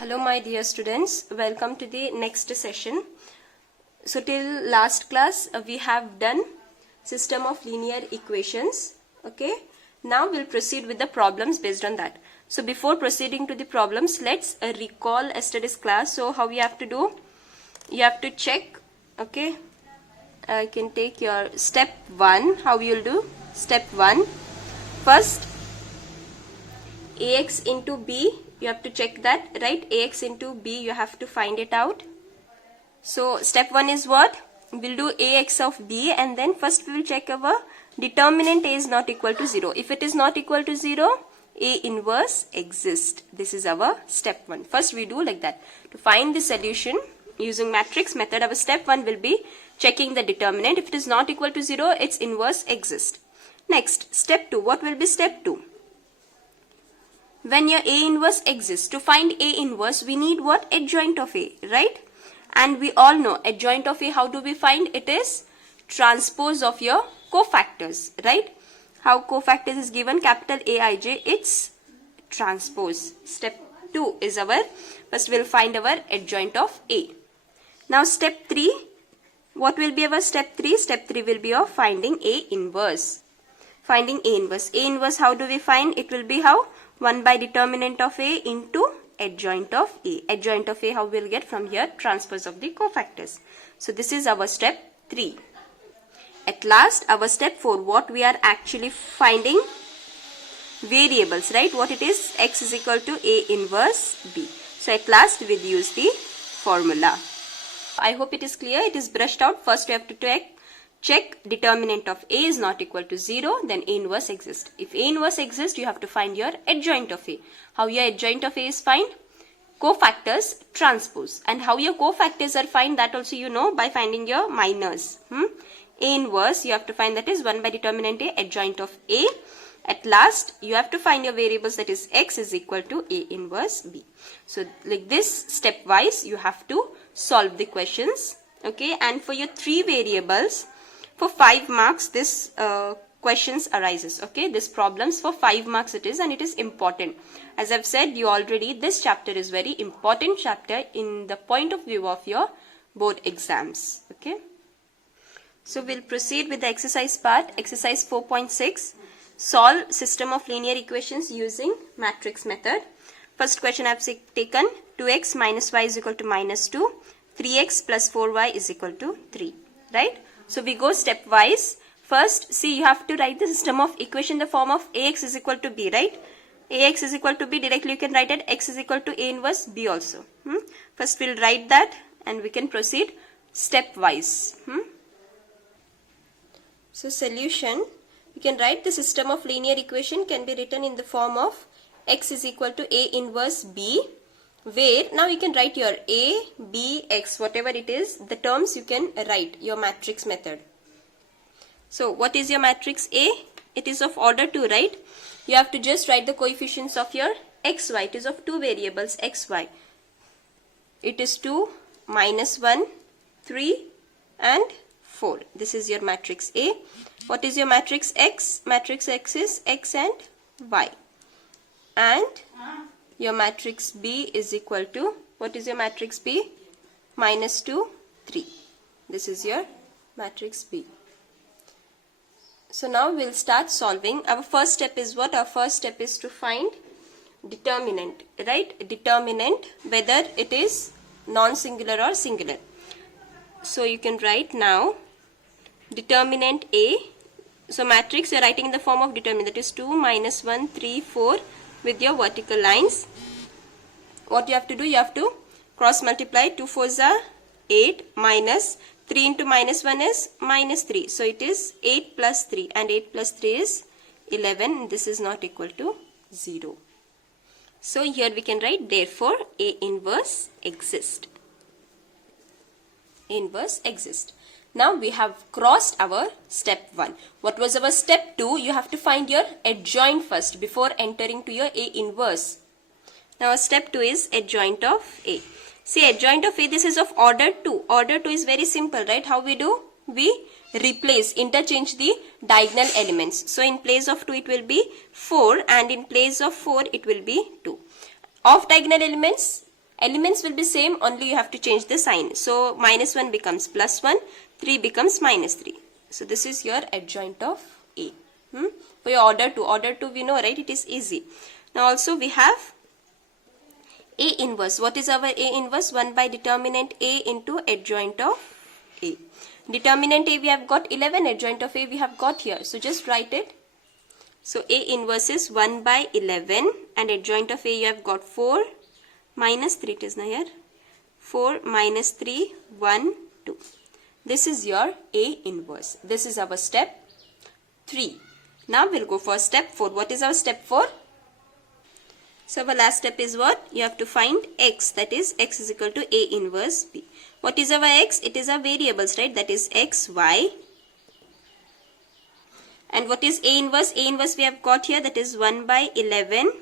Hello my dear students, welcome to the next session. So till last class we have done system of linear equations. Okay, now we'll proceed with the problems based on that. So before proceeding to the problems, let's recall yesterday's class. So how you have to do, you have to check. Okay, I can take your step 1. How you'll do step 1. First, ax into b, you have to check that, right? Ax into b, you have to find it out. So step 1 is what? We'll do ax of b, and then first we will check our determinant a is not equal to 0. If it is not equal to 0, a inverse exists. This is our step 1. First we do like that. To find the solution using matrix method, our step 1 will be checking the determinant. If it is not equal to 0, its inverse exists. Next, step 2. What will be step 2? When your A inverse exists, to find A inverse, we need what? Adjoint of A, right? And we all know adjoint of A, how do we find? It is transpose of your cofactors, right? How cofactors is given? Capital Aij, it's transpose. Step 2 is our, first we'll find our adjoint of A. Now step 3, what will be our step 3? Step 3 will be of finding A inverse. Finding A inverse. A inverse, how do we find? It will be how? 1 by determinant of A into adjoint of A. Adjoint of A, how we'll get from here? Transpose of the cofactors. So this is our step 3. At last, our step 4, what we are actually finding? Variables, right? What it is? X is equal to A inverse B. So at last, we'll use the formula. I hope it is clear. It is brushed out. First, we have to check determinant of A is not equal to 0, then A inverse exists. If A inverse exists, you have to find your adjoint of A. How your adjoint of A is find? Cofactors transpose. And how your cofactors are find, that also you know by finding your minors. A inverse, you have to find, that is 1 by determinant A, adjoint of A. At last, you have to find your variables, that is X is equal to A inverse B. So like this, stepwise, you have to solve the questions. Okay, and for your 3 variables, for 5 marks, this questions arises. Okay, this problems for 5 marks it is, and it is important. As I've said, you already, this chapter is very important chapter in the point of view of your board exams. Okay, so we'll proceed with the exercise part. Exercise 4.6. Solve system of linear equations using matrix method. First question I've taken, 2x minus y is equal to minus 2, 3x plus 4y is equal to 3, right? So we go stepwise. First, see, you have to write the system of equation in the form of ax is equal to b, right? Ax is equal to b, directly you can write it x is equal to a inverse b also. First we'll write that and we can proceed stepwise. So solution, you can write the system of linear equation can be written in the form of x is equal to a inverse b, where now you can write your a, b, x, whatever it is, the terms you can write your matrix method. So what is your matrix A? It is of order 2, right? You have to just write the coefficients of your xy. It is of 2 variables xy. It is 2, minus 1, 3 and 4. This is your matrix A. What is your matrix X? Matrix X is x and y. And your matrix B is equal to, what is your matrix B? Minus 2, 3. This is your matrix B. So now we'll start solving. Our first step is what? Our first step is to find determinant, right? Determinant, whether it is non-singular or singular. So you can write now determinant A. So matrix, you're writing in the form of determinant, that is 2, minus 1, 3, 4 with your vertical lines. What you have to do, you have to cross multiply. 2 4s are 8, minus 3 into minus 1 is minus 3. So it is 8 plus 3, and 8 plus 3 is 11. This is not equal to 0. So here we can write, therefore A inverse exists. A inverse exists. Now we have crossed our step 1. What was our step 2? You have to find your adjoint first before entering to your A inverse. Now step 2 is adjoint of A. See, adjoint of A, this is of order 2. Order 2 is very simple, right? How we do? We replace, interchange the diagonal elements. So in place of 2 it will be 4, and in place of 4 it will be 2. Of diagonal elements, Elements will be same, only you have to change the sign. So minus 1 becomes plus 1, 3 becomes minus 3. So this is your adjoint of A. For your order 2 we know, right? It is easy. Now also we have A inverse. What is our A inverse? 1 by determinant A into adjoint of A. Determinant A we have got 11, adjoint of A we have got here. So just write it. So A inverse is 1 by 11 and adjoint of A you have got 4 minus 3, it is now here. 4 minus 3, 1, 2. This is your A inverse. This is our step 3. Now we'll go for step 4. What is our step 4? So our last step is what? You have to find x, that is x is equal to A inverse B. What is our x? It is our variables, right? That is x, y. And what is A inverse? A inverse we have got here, that is 1 by 11,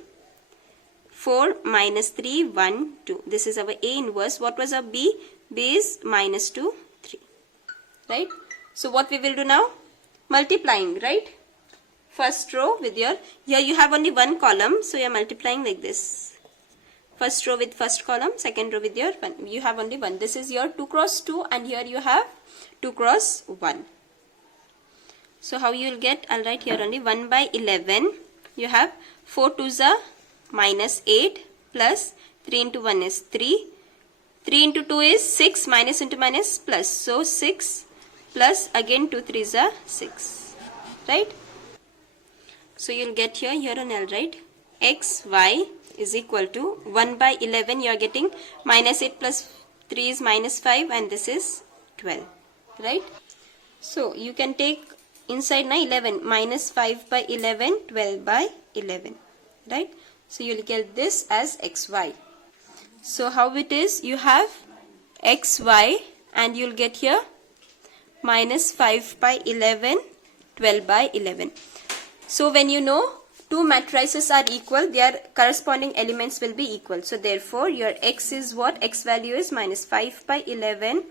4 minus 3, 1, 2. This is our A inverse. What was our B? B is minus 2, 3. Right? So what we will do now? Multiplying, right? First row with your, here you have only one column, so you are multiplying like this. First row with first column, second row with your one. You have only one. This is your 2 cross 2 and here you have 2 cross 1. So how you will get? I'll write here only 1 by 11. You have 4 2s are minus 8 plus 3 into 1 is 3. 3 into 2 is 6, minus into minus plus. So 6 plus again 2 3s are 6. Right? So you'll get here on L, right? X, y is equal to 1 by 11. You are getting minus 8 plus 3 is minus 5 and this is 12. Right? So you can take inside now 11 minus 5 by 11, 12 by 11. Right? So you'll get this as xy. So how it is? You have xy and you'll get here minus 5 by 11, 12 by 11. So when you know two matrices are equal, their corresponding elements will be equal. So therefore your x is what? X value is minus 5 by 11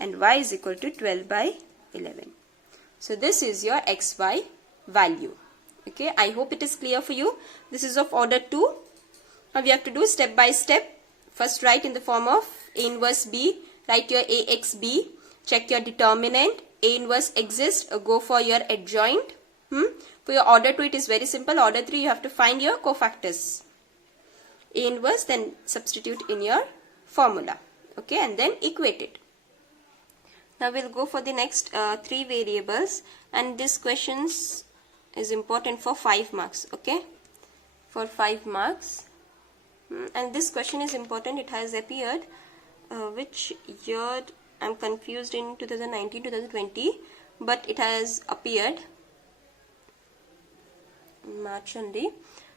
and y is equal to 12 by 11. So this is your xy value. Okay, I hope it is clear for you. This is of order 2. Now we have to do step by step. First write in the form of A inverse B. Write your AXB. Check your determinant. A inverse exists. Go for your adjoint. For your order 2 it is very simple. Order 3 you have to find your cofactors. A inverse, then substitute in your formula. Okay, and then equate it. Now we'll go for the next 3 variables, and this questions is important for 5 marks. Okay, for 5 marks. And this question is important. It has appeared which year? I'm confused, in 2019-2020, but it has appeared March only.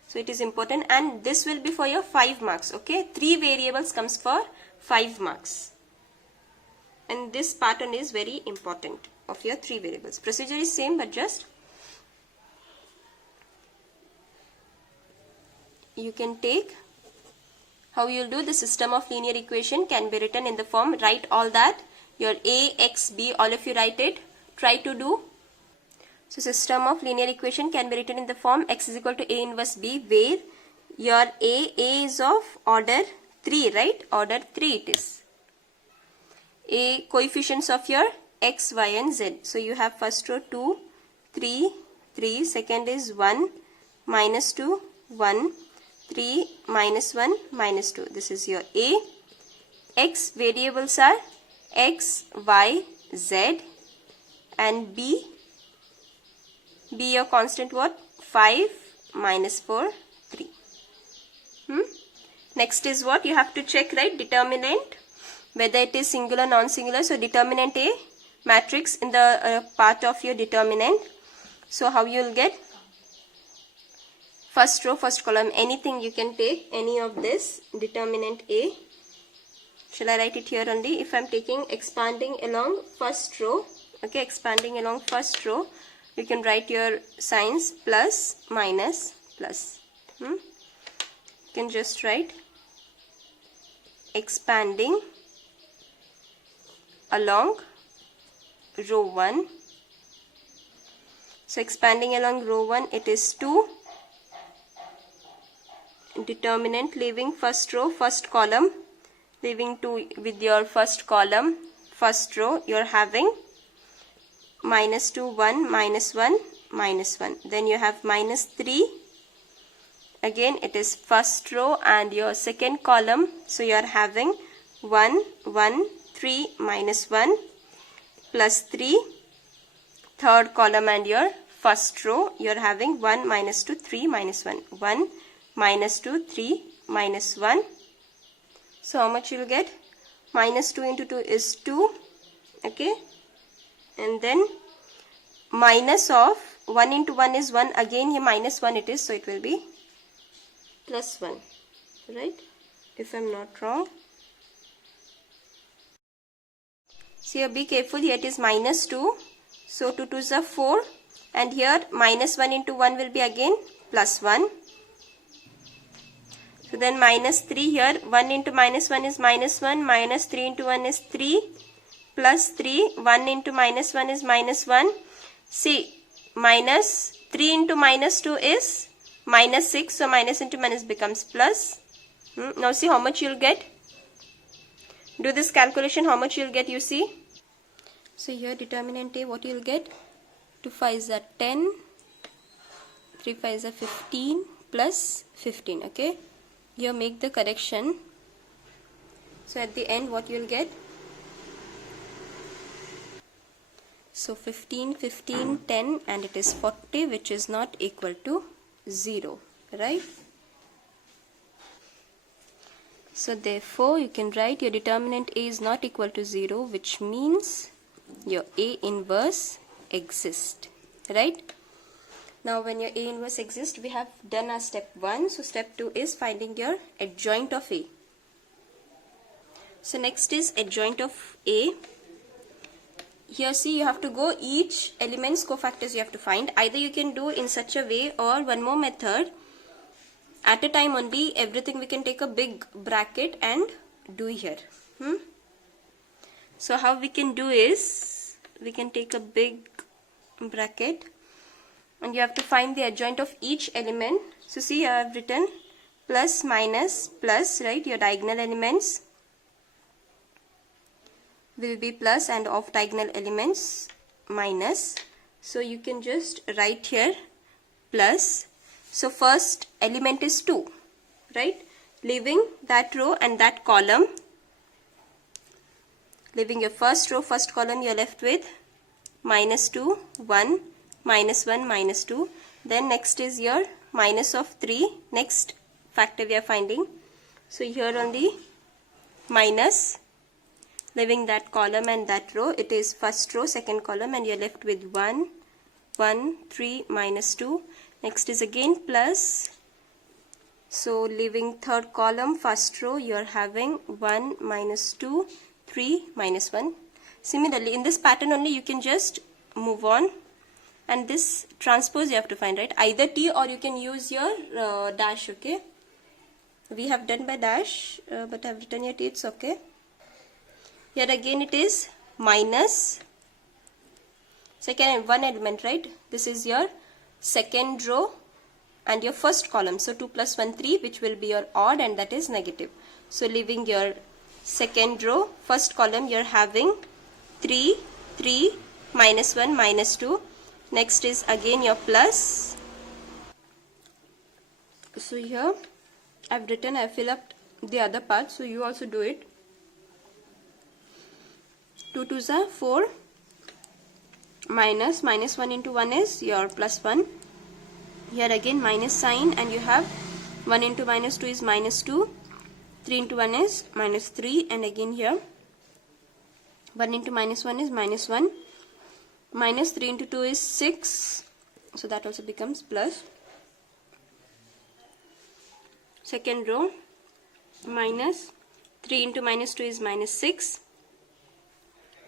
So it is important, and this will be for your 5 marks. Okay, 3 variables comes for 5 marks, and this pattern is very important of your 3 variables. Procedure is same, but just you can take. How you will do? The system of linear equation can be written in the form, write all that, your A, X, B, all of you write it, try to do. So system of linear equation can be written in the form x is equal to A inverse B, where your A is of order 3, right? Order 3 it is. A coefficients of your x, y and z. So you have first row 2, 3, 3, second is 1, minus 2, 1, 3, minus 1, minus 2. This is your A. X variables are x, y, z, and B. B your constant what? 5, minus 4, 3. Next is what? You have to check, right? Determinant, whether it is singular, non-singular. So determinant A, matrix in the part of your determinant. So how you will get? First row, first column, anything you can take, any of this, determinant A. Shall I write it here only? If I am taking expanding along first row, okay, expanding along first row, you can write your signs plus, minus, plus. You can just write expanding along row 1. So expanding along row 1, it is 2. Determinant leaving first row, first column, Leaving 2 with your first column, first row, you are having minus 2, 1, minus 1, minus 1. Then you have minus 3. Again, it is first row and your second column. So you are having 1, 1, 3, minus 1, plus 3. Third column and your first row, you are having 1, minus 2, 3, minus 1. 1, minus 2, 3, minus 1. So how much you will get? Minus 2 into 2 is 2. Okay. And then minus of 1 into 1 is 1. Again here minus 1 it is. So it will be plus 1. Right? If I am not wrong. So here be careful. Here it is minus 2. So 2 2s are 4. And here minus 1 into 1 will be again plus 1. So then minus 3 here, 1 into minus 1 is minus 1, minus 3 into 1 is 3, plus 3, 1 into minus 1 is minus 1. See, minus 3 into minus 2 is minus 6, so minus into minus becomes plus. Now see how much you'll get. Do this calculation, how much you'll get, you see. So here determinant A, what you'll get? 2 5s are 10, 3 5s are 15, plus 15, okay. Here make the correction. So at the end what you will get? So 15, 15, 10 and it is 40, which is not equal to 0, right? So therefore you can write your determinant A is not equal to 0, which means your A inverse exists, right? Now when your A inverse exists, we have done our step 1. So step 2 is finding your adjoint of A. So next is adjoint of A. Here see, you have to go each element's cofactors you have to find. Either you can do in such a way, or one more method. At a time only, everything we can take a big bracket and do here. So how we can do is, we can take a big bracket. And you have to find the adjoint of each element. So see, I have written plus, minus, plus, right? Your diagonal elements will be plus and of diagonal elements minus. So you can just write here plus. So first element is 2, right? Leaving that row and that column. Leaving your first row, first column, you are left with minus 2, 1, minus 1, minus 2. Then next is your minus of 3. Next factor we are finding. So here only minus. Leaving that column and that row, it is first row, second column, and you are left with 1, 1, 3, minus 2. Next is again plus. So leaving third column, first row, you are having 1, minus 2, 3, minus 1. Similarly, in this pattern only you can just move on. And this transpose you have to find, right? Either T or you can use your dash, okay? We have done by dash, but I have written here T, it's okay. Here again it is minus. Second, one element, right? This is your second row and your first column. So 2 plus 1, 3, which will be your odd, and that is negative. So leaving your second row, first column, you're having 3, 3, minus 1, minus 2. Next is again your plus. So here I've written, I fill up the other part, so you also do it. 2 2s are 4, minus 1 into 1 is your plus 1. Here again minus sign, and you have 1 into minus 2 is minus 2, 3 into 1 is minus 3, and again here 1 into minus 1 is minus 1. Minus 3 into 2 is 6, so that also becomes plus. Second row, minus 3 into minus 2 is minus 6,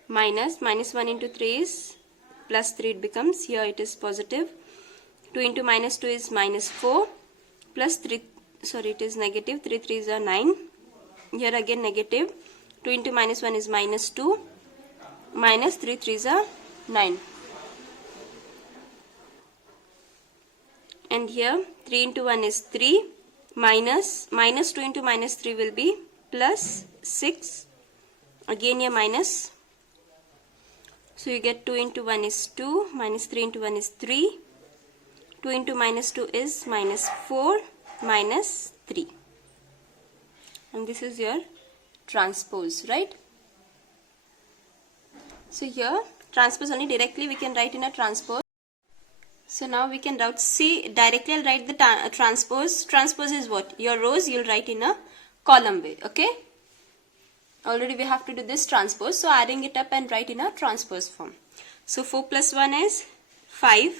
minus 1 into 3 is plus 3, it becomes, here it is positive. 2 into minus 2 is minus 4, plus 3, sorry, it is negative, 3 3s are 9, here again negative. 2 into minus 1 is minus 2, minus 3 3s are 9. And here 3 into 1 is 3, minus 2 into minus 3 will be plus 6. Again a minus. So you get 2 into 1 is 2, minus 3 into 1 is 3. 2 into minus 2 is minus 4, minus 3. And this is your transpose, right? So here, transpose only directly we can write in a transpose. So now we can write, see, directly I'll write the transpose. Transpose is what? Your rows you'll write in a column way, okay? Already we have to do this transpose, so adding it up and write in a transpose form. So 4 plus 1 is 5,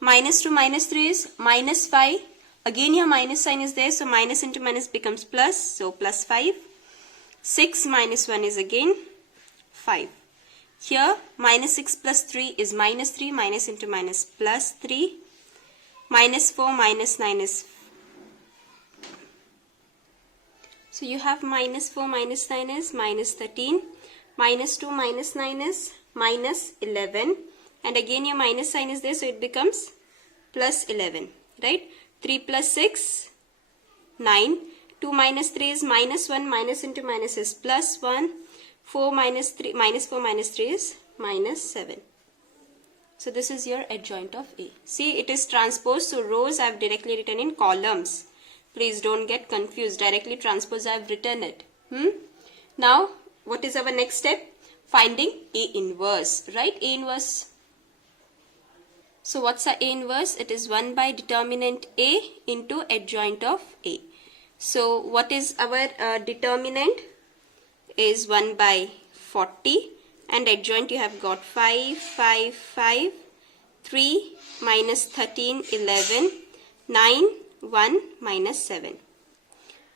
minus 2 minus 3 is minus 5. Again here minus sign is there, so minus into minus becomes plus, so plus 5. 6 minus 1 is again 5. Here minus 6 plus 3 is minus 3, minus into minus plus 3. Minus 4 minus 9 is, so you have minus 4 minus 9 is minus 13. Minus 2 minus 9 is minus 11. And again your minus sign is there, so it becomes plus 11, right? 3 plus 6, 9. 2 minus 3 is minus 1, minus into minus is plus 1. 4 minus 3, minus 4 minus 3 is minus 7. So this is your adjoint of A. See, it is transpose, so rows I have directly written in columns. Please don't get confused. Directly transpose I have written it. Now, what is our next step? Finding A inverse, right? A inverse. So what's a A inverse? It is 1 by determinant A into adjoint of A. So what is our determinant? Is 1 by 40, and adjoint you have got 5, 5, 5, 3, minus 13, 11, 9, 1, minus 7.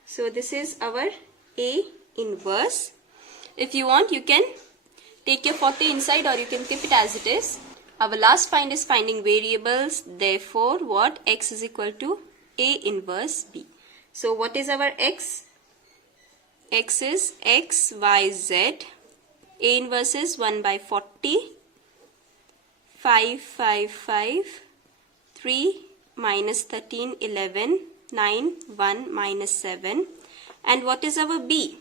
So this is our A inverse. If you want, you can take your 40 inside or you can keep it as it is. Our last find is finding variables. Therefore, what? X is equal to A inverse B. So what is our X? X is X, Y, Z. A inverse is 1 by 40. 5, 5, 5. 3, minus 13, 11. 9, 1, minus 7. And what is our B?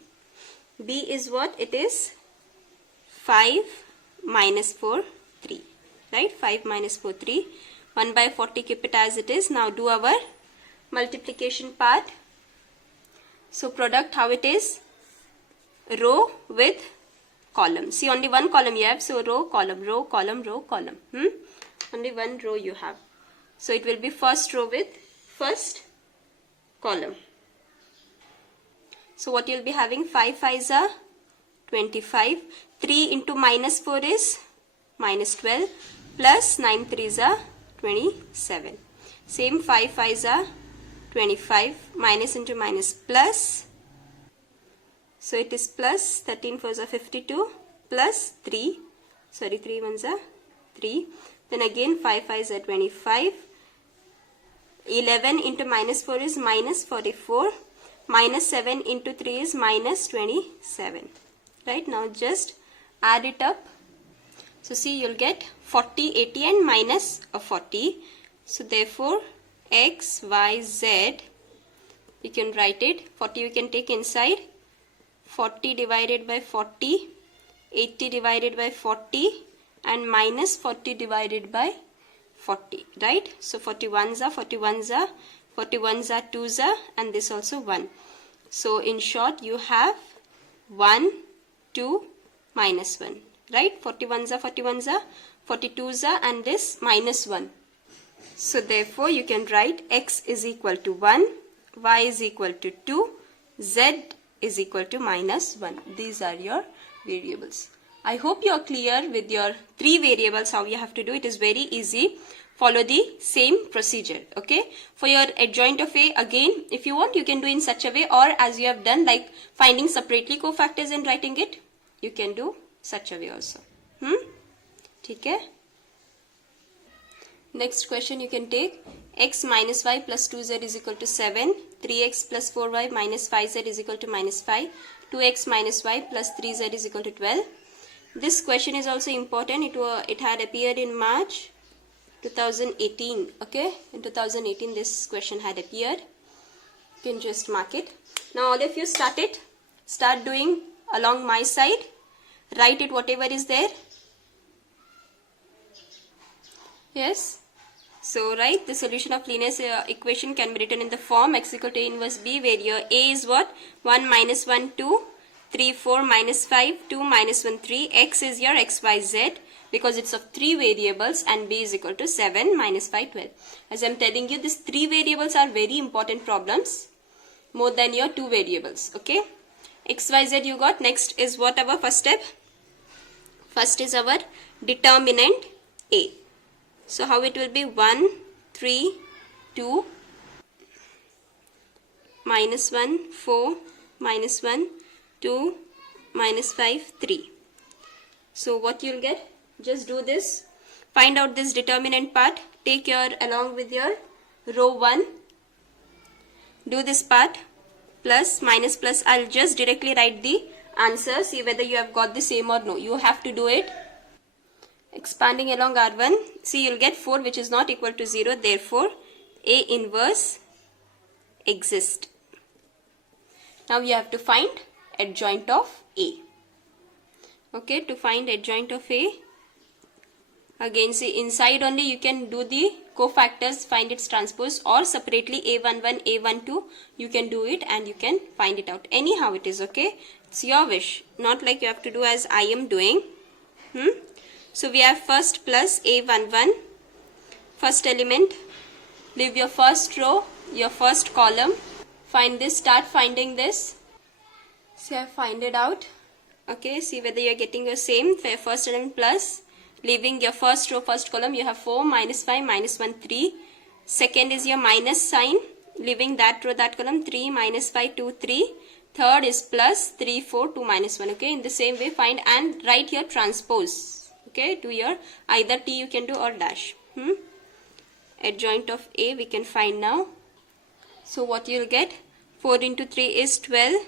B is what? It is 5, minus 4, 3. Right? 5 minus 4, 3. 1 by 40, keep it as it is. Now do our multiplication part. So product, how it is? Row with column. See, only one column you have. So row, column, row, column, row, column. Only one row you have. So it will be first row with first column. So what you will be having? 5 5s are 25. 3 into minus 4 is minus 12. Plus 9 3s are 27. Same 5 5s are 25. Minus into minus plus. So it is plus 13 4s are 52 plus 3. Sorry, 3 1s are 3. Then again 5 5s are 25. 11 into minus 4 is minus 44. Minus 7 into 3 is minus 27. Right, now just add it up. So see, you'll get 40, 80 and minus 40. So therefore X, Y, Z, you can write it. 40 you can take inside. 40 divided by 40, 80 divided by 40 and minus 40 divided by 40, right? So 41s are 41s are 41s are 2s are, and this also 1. So in short you have 1, 2, minus 1, right? 41s are 41s are 42s are, and this minus 1. So therefore you can write X is equal to 1, Y is equal to 2, Z is equal to minus 1. These are your variables. I hope you are clear with your 3 variables how you have to do. It is very easy. Follow the same procedure. Okay. For your adjoint of A, again, if you want, you can do in such a way, or as you have done, like finding separately cofactors and writing it, you can do such a way also. Okay. Next question you can take. X minus y plus 2z is equal to 7. 3x plus 4y minus 5z is equal to minus 5. 2x minus y plus 3z is equal to 12. This question is also important. It had appeared in March 2018. Okay, in 2018 this question had appeared. You can just mark it. Now all of you start it. Start doing along my side. Write it whatever is there. Yes. So write the solution of linear equation can be written in the form x equal to A inverse B, where your A is what? 1 minus 1 2, 3 4 minus 5 2 minus 1 3. X is your x y z because it's of 3 variables, and B is equal to 7 minus 5 12. As I'm telling you, these 3 variables are very important problems, more than your 2 variables. Okay. X y z you got. Next is what our first step? First is our determinant A. So how it will be? 1 3 2 minus 1 4 minus 1 2 minus 5 3. So what you'll get? Just do this. Find out this determinant part. Take your along with your row 1. Do this part. Plus minus plus. I'll just directly write the answer. See whether you have got the same or no. You have to do it. Expanding along R1, see you'll get 4, which is not equal to 0. Therefore, A inverse exists. Now you have to find adjoint of A. Okay, to find adjoint of A, again see inside only you can do the cofactors, find its transpose, or separately A11, A12, you can do it and you can find it out. Anyhow it is okay. It's your wish. Not like you have to do as I am doing. So we have first plus A11, first element, leave your first row, your first column, find this, start finding this. So I find it out. Okay, see whether you are getting the same. First element plus, leaving your first row, first column, you have 4, minus 5, minus 1, 3. Second is your minus sign, leaving that row, that column, 3, minus 5, 2, 3. Third is plus, 3, 4, 2, minus 1. Okay, in the same way find and write here transpose. Okay, do your either T you can do or dash. Adjoint of A we can find now. So what you'll get? 4 into 3 is 12.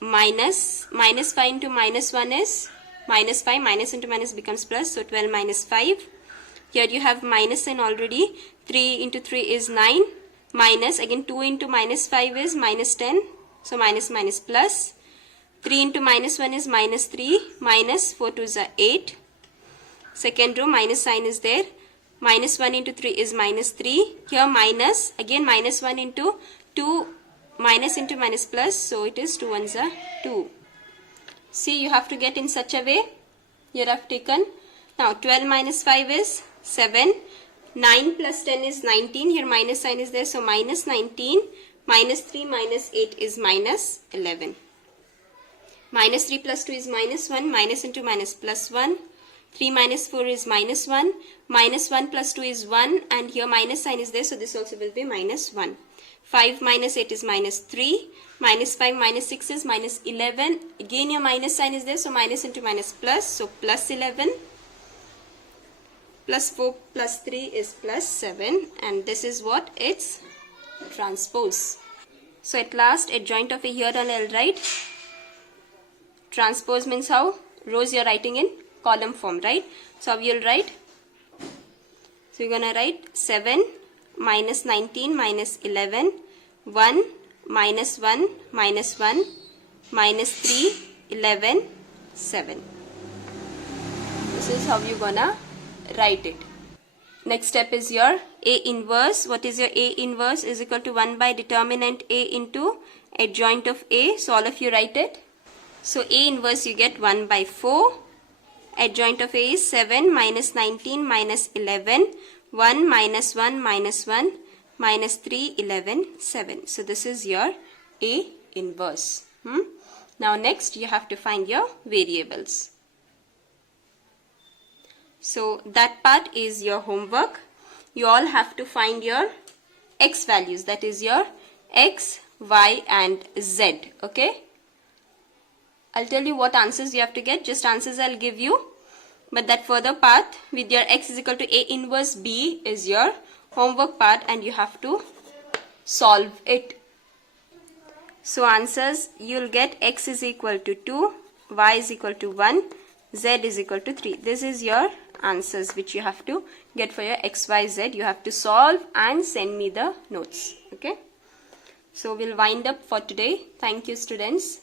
Minus 5 into minus 1 is minus 5. Minus into minus becomes plus. So 12 minus 5. Here you have minus sign already. 3 into 3 is 9. Minus again 2 into minus 5 is minus 10. So minus minus plus. 3 into minus 1 is minus 3, minus 4 to is 8. Second row minus sign is there. Minus 1 into 3 is minus 3. Here minus, again minus 1 into 2, minus into minus plus. So it is 2 ones are 2. See, you have to get in such a way. Here I have taken. Now 12 minus 5 is 7. 9 plus 10 is 19. Here minus sign is there. So minus 19. Minus 3 minus 8 is minus 11. Minus 3 plus 2 is minus 1, minus into minus plus 1. 3 minus 4 is minus 1. Minus 1 plus 2 is 1, and here minus sign is there, so this also will be minus 1. 5 minus 8 is minus 3. Minus 5 minus 6 is minus 11. Again your minus sign is there, so minus into minus plus, so plus 11. Plus 4 plus 3 is plus 7, and this is what? It's transpose. So at last adjoint of A, here and I'll write. Transpose means how? Rows you're writing in column form, right? So how you'll write? So you're gonna write 7 minus 19 minus 11, 1 minus 1 minus 1 minus 3, 11, 7. This is how you're gonna write it. Next step is your A inverse. What is your A inverse? Is equal to 1 by determinant A into adjoint of A. So all of you write it. So A inverse you get 1 by 4. Adjoint of A is 7 minus 19 minus 11. 1 minus 1 minus 1 minus 3, 11, 7. So this is your A inverse. Now next you have to find your variables. So that part is your homework. You all have to find your x values. That is your x, y and z. Okay. I'll tell you what answers you have to get. Just answers I'll give you. But that further part with your x is equal to A inverse B is your homework part, and you have to solve it. So answers you'll get: x is equal to 2, y is equal to 1, z is equal to 3. This is your answers which you have to get for your x, y, z. You have to solve and send me the notes. Okay. So we'll wind up for today. Thank you, students.